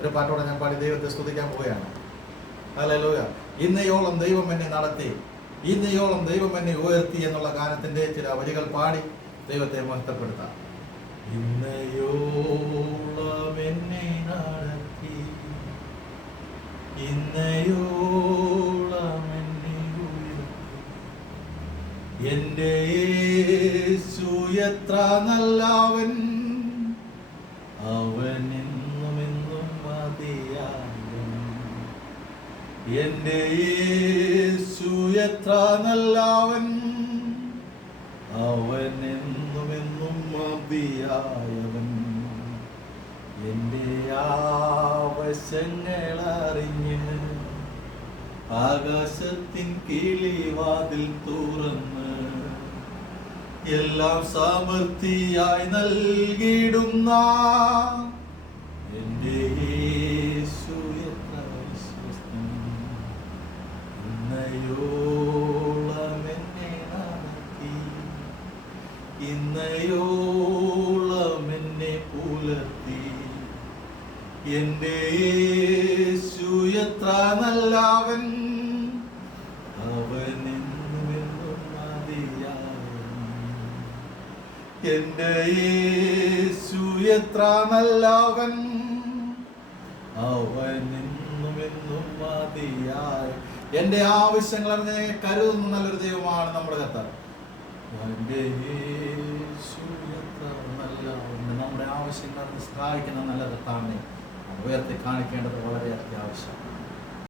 ഒരു പാട്ടോടെ ഞാൻ പാടി ദൈവത്തെ സ്തുതിക്കാൻ പോവുകയാണ്. ഹല്ലേലൂയ. ഇന്നയോളം ദൈവം എന്നെ നടത്തി, ഇന്നയോളം ദൈവം എന്നെ ഉയർത്തി എന്നുള്ള ഗാനത്തിന്റെ ചില വരികൾ പാടി ദൈവത്തെ മഹത്വപ്പെടുത്താം. ഇന്നയോളം എന്നെ നടത്തി, ഇന്നയോളം എന്നെ ഉയർത്തി, എൻ്റെ യേശു എത്ര നല്ലവൻ, അവൻ എന്നും എന്നും മതിയായവൻ. എൻ്റെ യേശു എത്ര നല്ലവൻ, അവൻ എന്നും എന്നും മതിയായവൻ. എൻ്റെ ആവശ്യങ്ങൾ അറിഞ്ഞ് ആകാശത്തിൻ കിളിവാതിൽ തുറന്ന് എല്ലാം സമൃദ്ധിയായി നൽകിയിടുന്ന എൻ്റെ യേശു എത്ര വിശ്വസ്തൻ. ഇന്നയോളം എന്നെ നടത്തി, ഇന്നയോളം എന്നെ പുലർത്തി, എൻ്റെ യേശു എത്ര നല്ലവൻ, അവൻ എന്നും എന്നും മതിയായവൻ. എൻ്റെ യേശു എത്ര നല്ലവൻ, അവൻ എന്നും എന്നും മതിയായവൻ. എൻ്റെ ആവശ്യങ്ങൾ അറിഞ്ഞ് കരുതുന്ന നല്ലൊരു ദൈവമാണ് നമ്മുടെ കർത്താവ്. എൻ്റെ യേശു എത്ര നല്ലവൻ. നമ്മുടെ ആവശ്യങ്ങൾ അറിഞ്ഞ് സഹായിക്കുന്ന നല്ല കർത്താവിനെ ഉയർത്തി കാണിക്കേണ്ടത് വളരെ അത്യാവശ്യമാണ്.